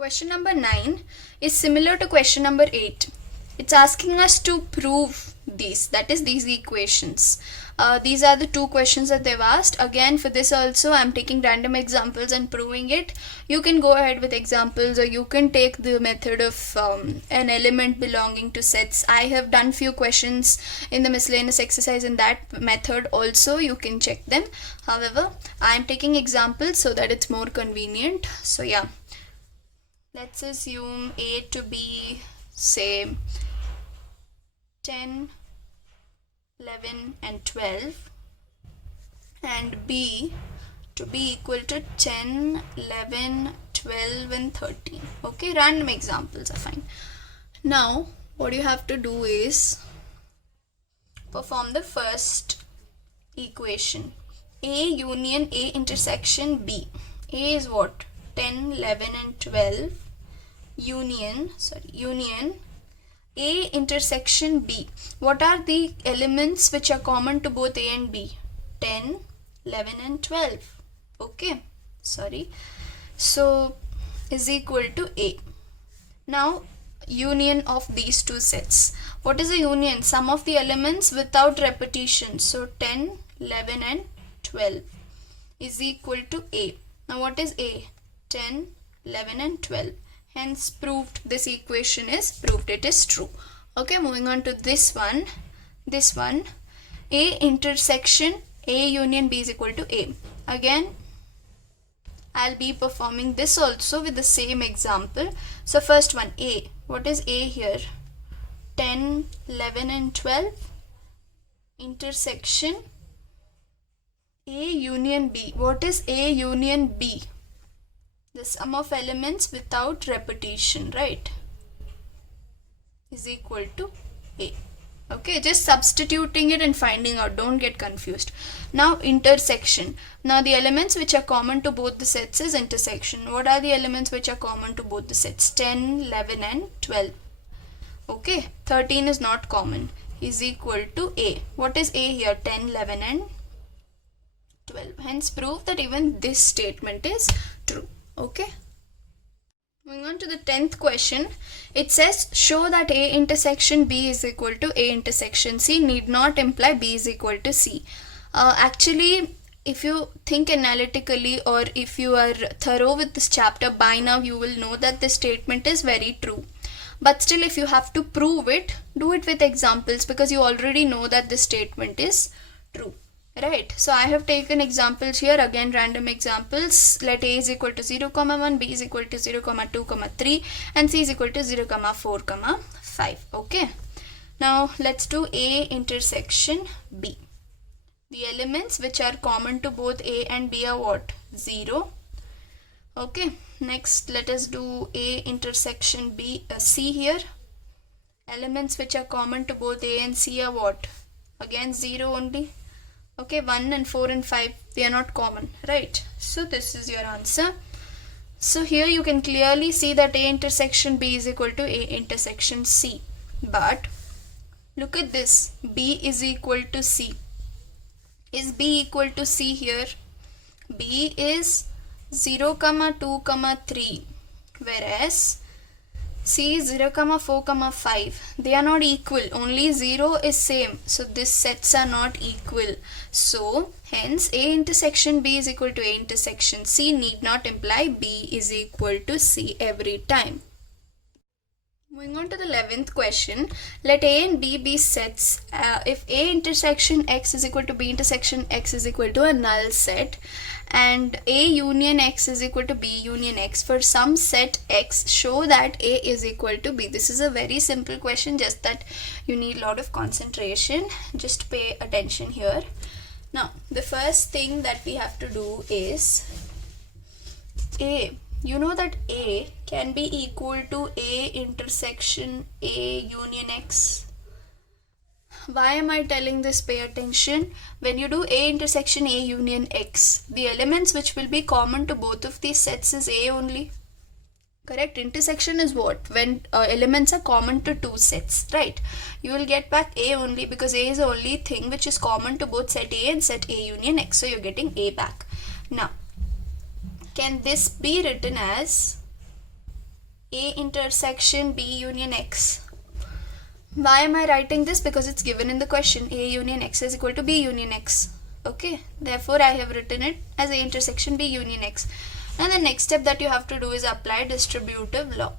Question number 9 is similar to question number 8. It's asking us to prove these, that is these equations. These are the two questions that they've asked. Again, for this also I'm taking random examples and proving it. You can go ahead with examples, or you can take the method of an element belonging to sets. I have done few questions in the miscellaneous exercise in that method also. You can check them. However, I'm taking examples so that it's more convenient. So yeah, let's assume A to be, say, 10, 11 and 12, and B to be equal to 10, 11, 12 and 13. Okay, random examples are fine. Now what you have to do is perform the first equation. A union A intersection B. A is what? 10, 11 and 12. Union A intersection B. What are the elements which are common to both A and B? 10, 11 and 12. Okay, so is equal to A. Now union of these two sets. What is a union? Sum of the elements without repetition. So 10, 11 and 12 is equal to A. Now what is A? 10, 11 and 12. Hence proved. This equation is proved. It is true. Okay, moving on to this one. A intersection A union B is equal to A. Again, I'll be performing this also with the same example. So first one, A. What is A here? 10, 11 and 12 intersection A union B. What is A union B? The sum of elements without repetition, right, is equal to A. Okay, just substituting it and finding out. Don't get confused. Now intersection. Now the elements which are common to both the sets is intersection. What are the elements which are common to both the sets? 10, 11 and 12. Okay, 13 is not common, is equal to A. What is A here? 10, 11 and 12. Hence prove that even this statement is true. Okay. Moving on to the 10th question. It says show that A intersection B is equal to A intersection C need not imply B is equal to C. Actually, if you think analytically, or if you are thorough with this chapter, by now you will know that this statement is very true. But still, if you have to prove it, do it with examples, because you already know that this statement is true. Right, so I have taken examples here, again random examples. Let A is equal to 0, 1, B is equal to 0, 2, 3 and C is equal to 0, 4, 5. Okay, now let's do A intersection B. The elements which are common to both A and B are what? 0. Okay, next let us do A intersection B, C here. Elements which are common to both A and C are what? Again 0 only. Okay, 1 and 4 and 5, they are not common, right? So this is your answer. So here you can clearly see that A intersection B is equal to A intersection C. But look at this, B is equal to C. Is B equal to C here? B is 0, 2, 3, whereas C is 0, 4, 5. They are not equal. Only 0 is same. So these sets are not equal. So hence A intersection B is equal to A intersection C need not imply B is equal to C every time. Moving on to the 11th question. Let A and B be sets. If A intersection X is equal to B intersection X is equal to a null set, and A union X is equal to B union X for some set X, show that A is equal to B. This is a very simple question, just that you need a lot of concentration. Just pay attention here. Now the first thing that we have to do is A. You know that A can be equal to A intersection A union X. Why am I telling this? Pay attention. When you do A intersection A union X, the elements which will be common to both of these sets is A only. Correct? Intersection is what? When elements are common to two sets, right? You will get back A only, because A is the only thing which is common to both set A and set A union X. So you're getting A back. Now, can this be written as A intersection B union X. Why am I writing this? Because it's given in the question. A union X is equal to B union X. Okay, therefore I have written it as A intersection B union X. Now the next step that you have to do is apply distributive law.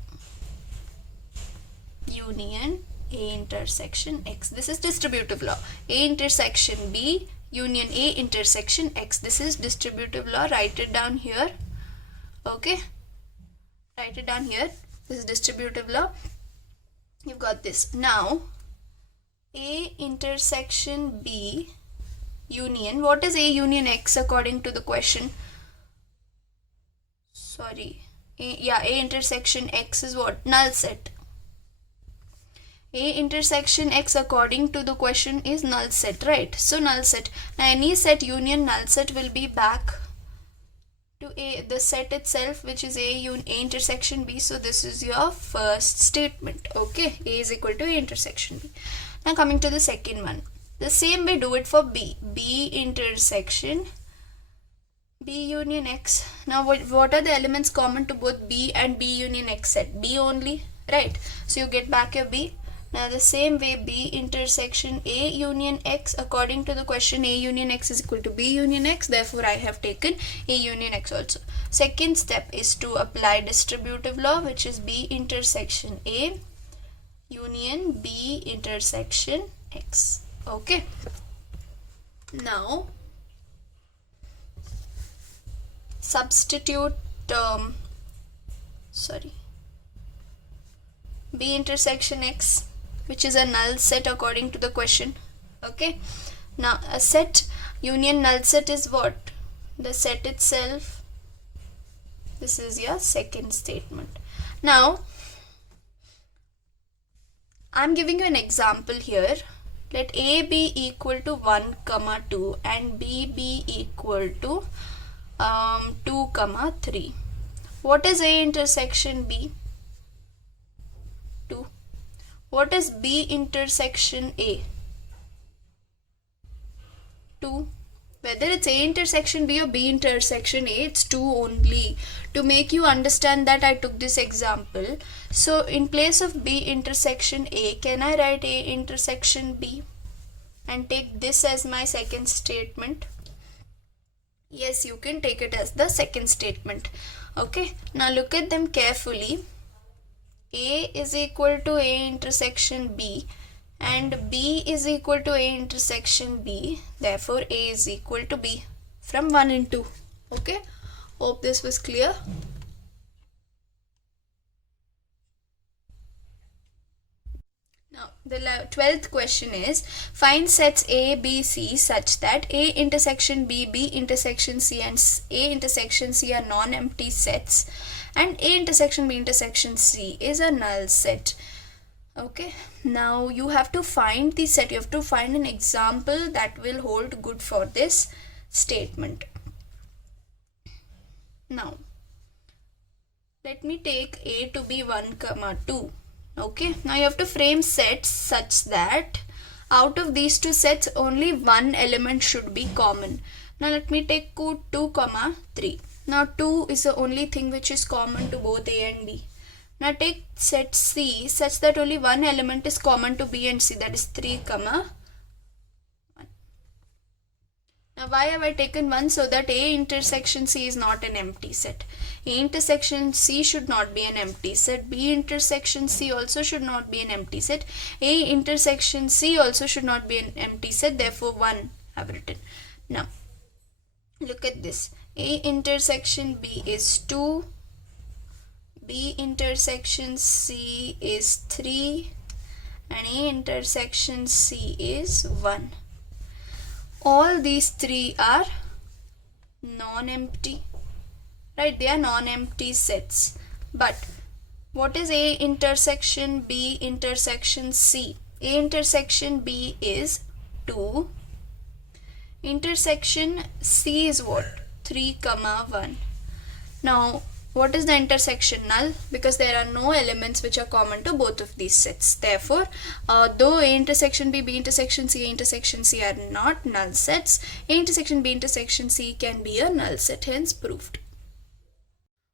Union A intersection X. This is distributive law. A intersection B union A intersection X. This is distributive law. Write it down here. Okay, write it down here. This is distributive law. You've got this. Now A intersection B union. What is A union X according to the question? Sorry. A intersection X is what? Null set. A intersection X according to the question is null set, right? So null set. Now any set union null set will be back to the set itself, which is A intersection B. So this is your first statement. Okay, A is equal to A intersection B. Now coming to the second one, the same way do it for B. B intersection B union X. Now what are the elements common to both B and B union X set? B only, right? So you get back your B. Now the same way B intersection A union X, according to the question A union X is equal to B union X, therefore I have taken A union X also. Second step is to apply distributive law, which is B intersection A union B intersection X. Okay, now substitute B intersection X, which is a null set according to the question. Okay, now a set union null set is what? The set itself. This is your second statement. Now I'm giving you an example here. Let A be equal to 1, 2 and B be equal to 2, 3. What is A intersection B? 2. What is B intersection A? 2. Whether it's A intersection B or B intersection A, it's 2 only. To make you understand that, I took this example. So in place of B intersection A, can I write A intersection B and take this as my second statement? Yes, you can take it as the second statement. Okay, now look at them carefully. A is equal to A intersection B and B is equal to A intersection B. Therefore, A is equal to B from 1 and 2. Okay, hope this was clear. Now, the 12th question is, find sets A, B, C such that A intersection B, B intersection C and A intersection C are non-empty sets and A intersection B intersection C is a null set. Okay, now you have to find the set. You have to find an example that will hold good for this statement. Now, let me take A to be 1, 2. Okay, now you have to frame sets such that out of these two sets only one element should be common. Now let me take 2, 3. Now 2 is the only thing which is common to both A and B. Now take set C such that only one element is common to B and C, that is 3, 1. Now why have I taken 1? So that A intersection C is not an empty set. A intersection C should not be an empty set. B intersection C also should not be an empty set. A intersection C also should not be an empty set. Therefore 1 I have written. Now look at this. A intersection B is 2. B intersection C is 3. And A intersection C is 1. All these 3 are non-empty, right? They are non-empty sets. But what is A intersection B intersection C? A intersection B is 2. Intersection C is what? 3, 1. Now, what is the intersection? Null, because there are no elements which are common to both of these sets. Therefore, though A intersection B, B intersection C, A intersection C are not null sets, A intersection B intersection C can be a null set, hence proved.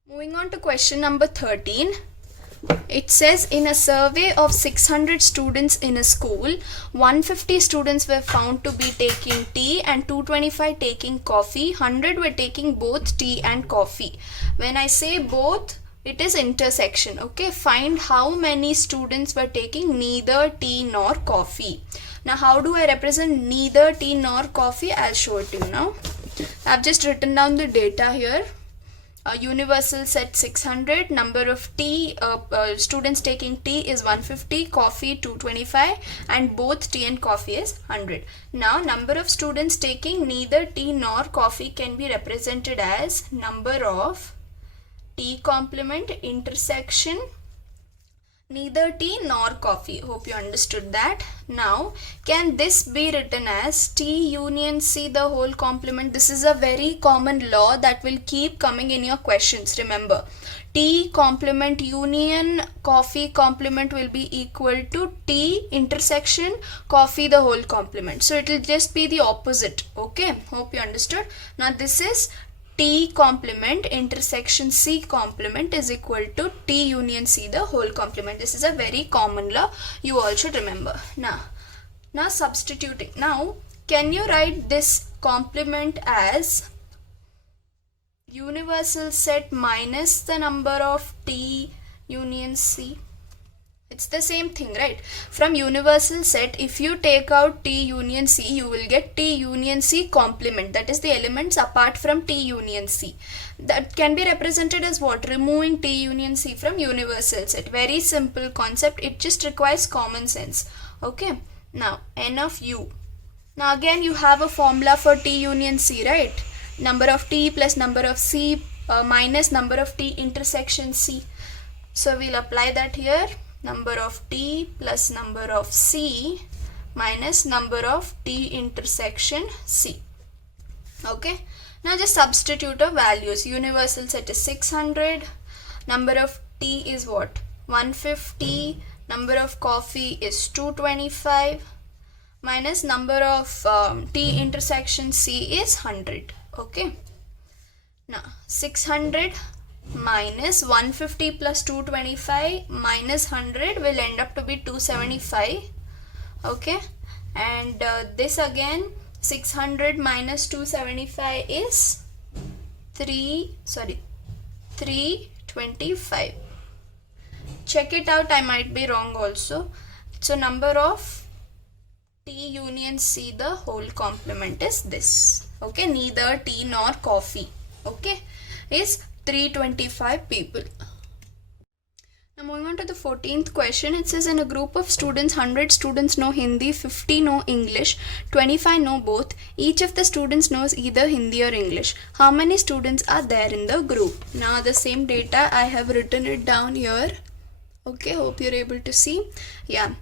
Moving on to question number 13. It says in a survey of 600 students in a school, 150 students were found to be taking tea and 225 taking coffee. 100 were taking both tea and coffee. When I say both, it is intersection. Okay, find how many students were taking neither tea nor coffee. Now how do I represent neither tea nor coffee? I'll show it to you now. I've just written down the data here. Universal set 600, number of tea students taking tea is 150, coffee 225, and both tea and coffee is 100. Now number of students taking neither tea nor coffee can be represented as number of tea complement intersection neither tea nor coffee. Hope you understood that. Now can this be written as T union C the whole complement? This is a very common law that will keep coming in your questions. Remember, tea complement union coffee complement will be equal to tea intersection coffee the whole complement. So it will just be the opposite. Okay, hope you understood. Now this is T complement intersection C complement is equal to T union C the whole complement. This is a very common law. You all should remember. Now substituting. Now can you write this complement as universal set minus the number of T union C? It's the same thing, right? From universal set, if you take out T union C, you will get T union C complement. That is the elements apart from T union C. That can be represented as what? Removing T union C from universal set. Very simple concept. It just requires common sense. Okay. Now, N of U. Now again, you have a formula for T union C, right? Number of T plus number of C minus number of T intersection C. So we'll apply that here. Number of T plus number of C minus number of T intersection C. Okay. Now just substitute the values. Universal set is 600. Number of T is what? 150. Number of coffee is 225. Minus number of T intersection C is 100. Okay. Now 600 minus 150 plus 225 minus 100 will end up to be 275. Okay, and this again 600 minus 275 is 325. Check it out, I might be wrong also. So number of T union C the whole complement is this. Okay, neither tea nor coffee. Okay, is 325 people. Now moving on to the 14th question. It says in a group of students, 100 students know Hindi, 50 know English, 25 know both. Each of the students knows either Hindi or English. How many students are there in the group? Now the same data, I have written it down here. Okay, hope you're able to see. Yeah.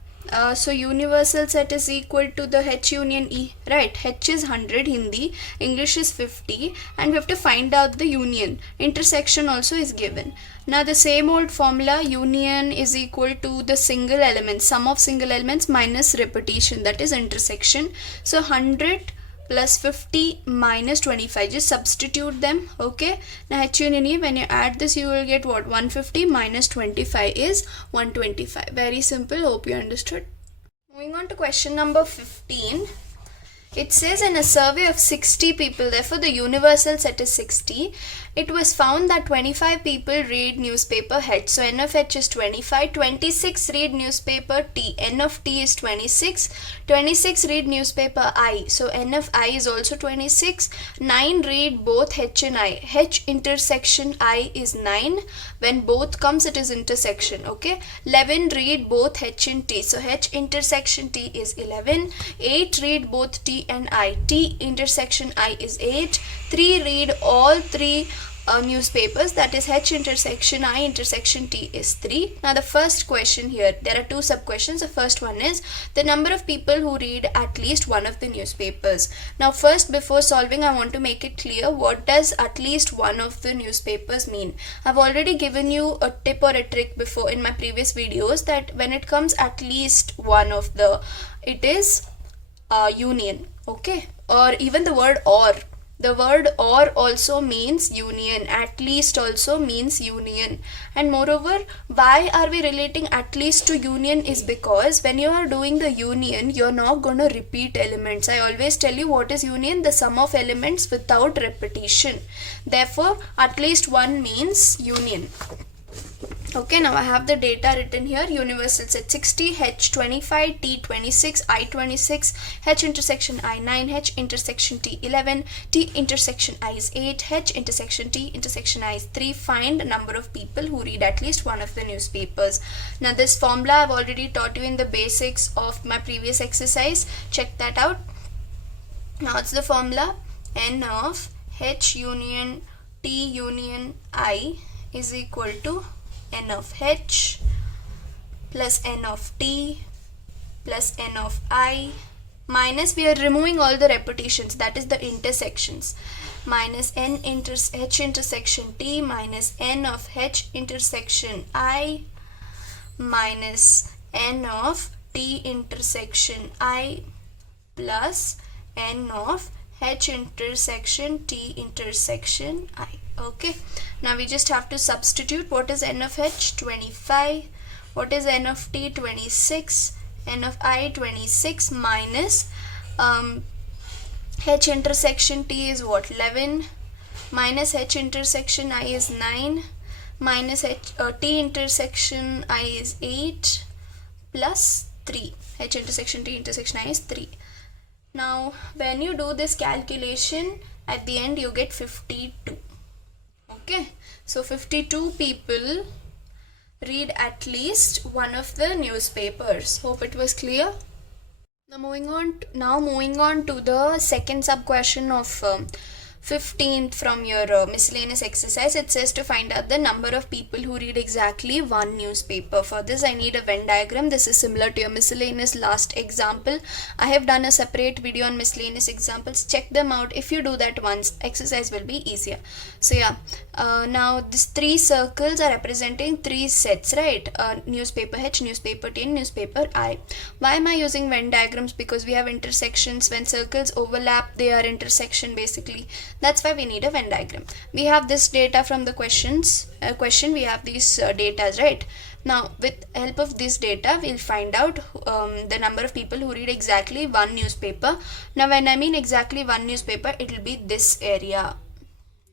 So universal set is equal to the H union E, right? H is 100 Hindi, English is 50, and we have to find out the union. Intersection also is given. Now the same old formula, union is equal to the single element, sum of single elements minus repetition, that is intersection. So 100 plus 50 minus 25, just substitute them. Okay, now H union E, when you add this you will get what? 150 minus 25 is 125. Very simple, hope you understood. Moving on to question number 15. It says in a survey of 60 people, therefore the universal set is 60, it was found that 25 people read newspaper H. So N of H is 25, 26 read newspaper T, N of T is 26, 26 read newspaper I. So N of I is also 26, 9 read both H and I. H intersection I is 9. When both comes it is intersection. Okay, 11 read both H and T. So H intersection T is 11. 8 read both T and I. T intersection I is 8. 3 read all 3 newspapers, that is H intersection I intersection T is 3. Now the first question here, there are two sub questions. The first one is the number of people who read at least one of the newspapers. Now first, before solving, I want to make it clear what does at least one of the newspapers mean. I've already given you a tip or a trick before in my previous videos that when it comes at least one of the, it is union. Okay, or even the word or. The word or also means union, at least also means union. And moreover, why are we relating at least to union is because when you are doing the union, you're not going to repeat elements. I always tell you what is union, the sum of elements without repetition. Therefore, at least one means union. Okay, now I have the data written here. Universal set 60, H 25, T 26, I 26, H intersection I 9, H intersection T 11, T intersection I is 8, H intersection T intersection I is 3. Find number of people who read at least one of the newspapers. Now this formula I've already taught you in the basics of my previous exercise. Check that out. Now it's the formula N of H union T union I is equal to N of H plus N of T plus N of I minus, we are removing all the repetitions, that is the intersections, minus N H intersection T minus N of H intersection I minus N of T intersection I plus N of H intersection T intersection I. Okay, now we just have to substitute. What is N of H? 25. What is N of T? 26. N of I 26 minus H intersection T is what? 11 minus H intersection I is 9 minus T intersection I is 8 plus 3. H intersection T intersection I is 3. Now when you do this calculation, at the end you get 52. Okay, so 52 people read at least one of the newspapers. Hope it was clear. Now moving on to the second sub question of 15th from your miscellaneous exercise. It says to find out the number of people who read exactly one newspaper. For this I need a Venn diagram. This is similar to your miscellaneous last example. I have done a separate video on miscellaneous examples. Check them out. If you do that once, exercise will be easier. So yeah, now these three circles are representing three sets, right? Newspaper H, newspaper T, and newspaper I. Why am I using Venn diagrams? Because we have intersections. When circles overlap, they are intersection basically. That's why we need a Venn diagram. We have this data from the question. We have these data, right? Now with help of this data, we'll find out the number of people who read exactly one newspaper. Now when I mean exactly one newspaper, it will be this area.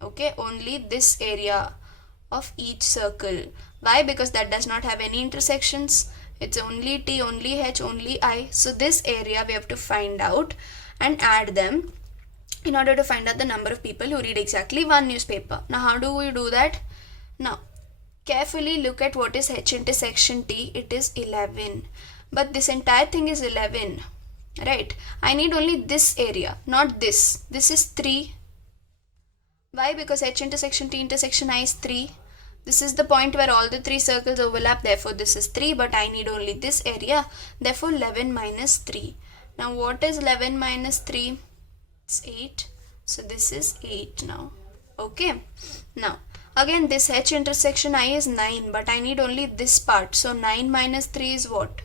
Okay, only this area of each circle. Why? Because that does not have any intersections. It's only T, only H, only I. So this area we have to find out and add them in order to find out the number of people who read exactly one newspaper. Now how do we do that? Now carefully look at what is H intersection T. It is 11. But this entire thing is 11. Right? I need only this area, not this. This is 3. Why? Because H intersection T intersection I is 3. This is the point where all the three circles overlap. Therefore this is 3. But I need only this area. Therefore 11 minus 3. Now what is 11 minus 3? 8. So this is 8 now. Okay, now again this H intersection I is 9, but I need only this part. So 9 minus 3 is what?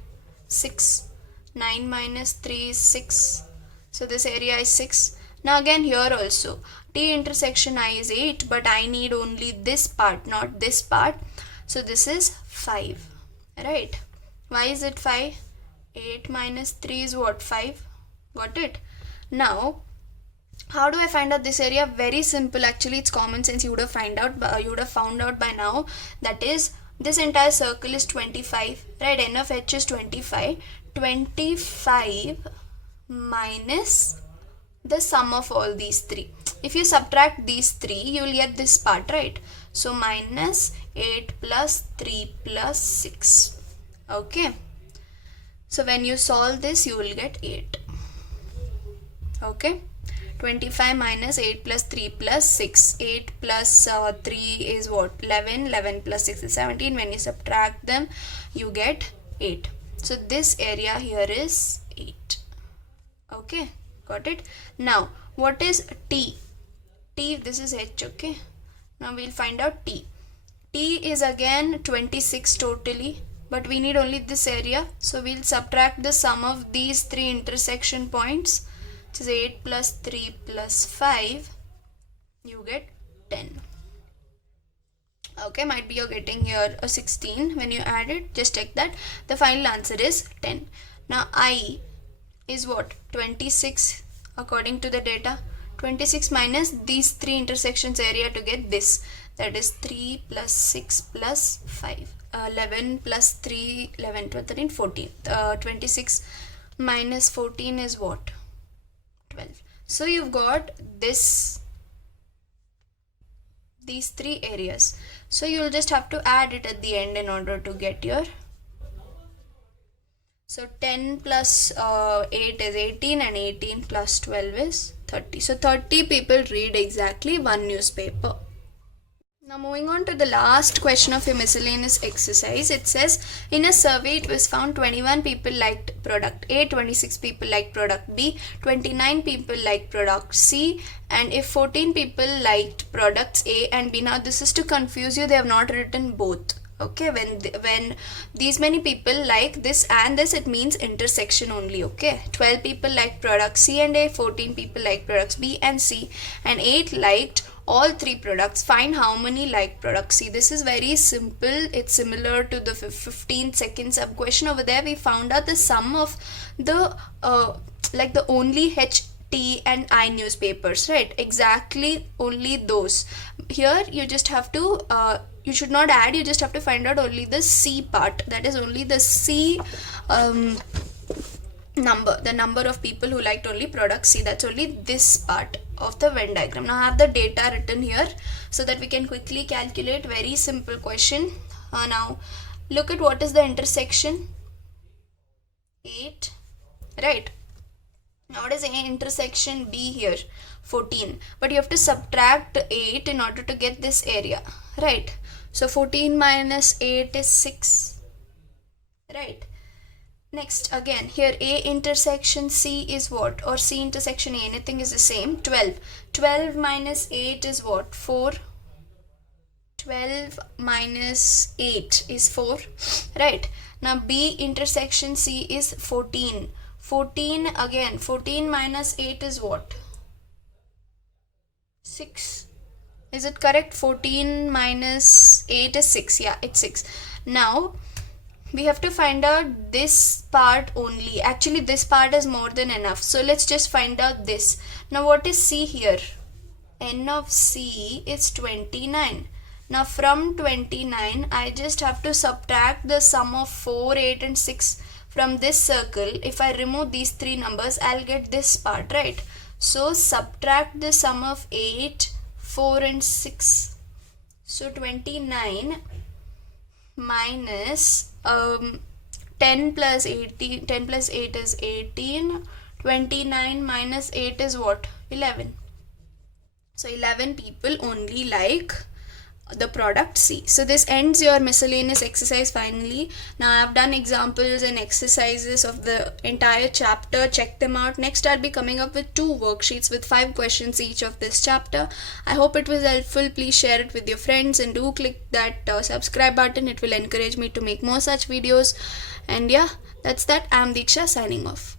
6. 9 minus 3 is 6. So this area is 6. Now again here also T intersection I is 8, but I need only this part, not this part. So this is 5. Right? Why is it 5? 8 minus 3 is what? 5. Got it? Now how do I find out this area? Very simple. Actually, it's common sense. You would have found out by now. That is, this entire circle is 25. Right? N of H is 25. 25 minus the sum of all these three. If you subtract these three, you will get this part, right? So minus 8 plus 3 plus 6. Okay. So when you solve this, you will get 8. Okay. 25 minus 8 plus 3 plus 6. 8 plus 3 is what? 11. 11 plus 6 is 17. When you subtract them, you get 8. So this area here is 8. Okay, got it? Now, what is T? T, this is H, okay? Now we'll find out T. T is again 26 totally, but we need only this area. So we'll subtract the sum of these three intersection points, which is 8 plus 3 plus 5 you get 10. Okay, might be you're getting here a 16 when you add it. Just check that. The final answer is 10. Now I is what? 26 according to the data. 26 minus these three intersections area to get this. That is 3 plus 6 plus 5. 11 plus 3, 11, 12, 13, 14. 26 minus 14 is what? 12. So you've got these three areas. So you'll just have to add it at the end in order to get your. So 10 plus 8 is 18 and 18 plus 12 is 30. So 30 people read exactly one newspaper. Now moving on to the last question of your miscellaneous exercise. It says, in a survey it was found 21 people liked product A, 26 people liked product B, 29 people liked product C, and if 14 people liked products A and B. Now this is to confuse you, they have not written both. Okay, when these many people like this and this, it means intersection only. Okay, 12 people like products C and A, 14 people like products B and C, and 8 liked all three products. Find how many like product C. This is very simple. It's similar to the 15-second sub question over there. We found out the sum of the like the only H, T and I newspapers, right? Exactly, only those. Here you just have to you should not add, you just have to find out only the C part. That is only the C number, the number of people who liked only product C. That's only this part of the Venn diagram. Now I have the data written here so that we can quickly calculate. Very simple question. Now look at what is the intersection. 8, right? Now what is A intersection B here? 14. But you have to subtract 8 in order to get this area, right? So 14 minus 8 is 6, right? Next, again here A intersection C is what? Or C intersection A, anything is the same. 12. 12 minus 8 is what? 4. 12 minus 8 is 4, right? Now B intersection C is 14. 14 again. 14 minus 8 is what? 6. Is it correct? 14 minus 8 is 6. Yeah, it's 6. Now we have to find out this part only. Actually this part is more than enough. So let's just find out this. Now what is C here? N of C is 29. Now from 29 I just have to subtract the sum of 4, 8 and 6 from this circle. If I remove these three numbers, I'll get this part, right? So subtract the sum of 8, 4 and 6. So 29 minus 10 plus 18, 10 plus 8 is 18. 29 minus 8 is what? 11. So 11 people only like the product C. So this ends your miscellaneous exercise finally. Now I have done examples and exercises of the entire chapter. Check them out. Next I'll be coming up with 2 worksheets with 5 questions each of this chapter. I hope it was helpful. Please share it with your friends and do click that subscribe button. It will encourage me to make more such videos. And yeah, that's that. I'm Diksha signing off.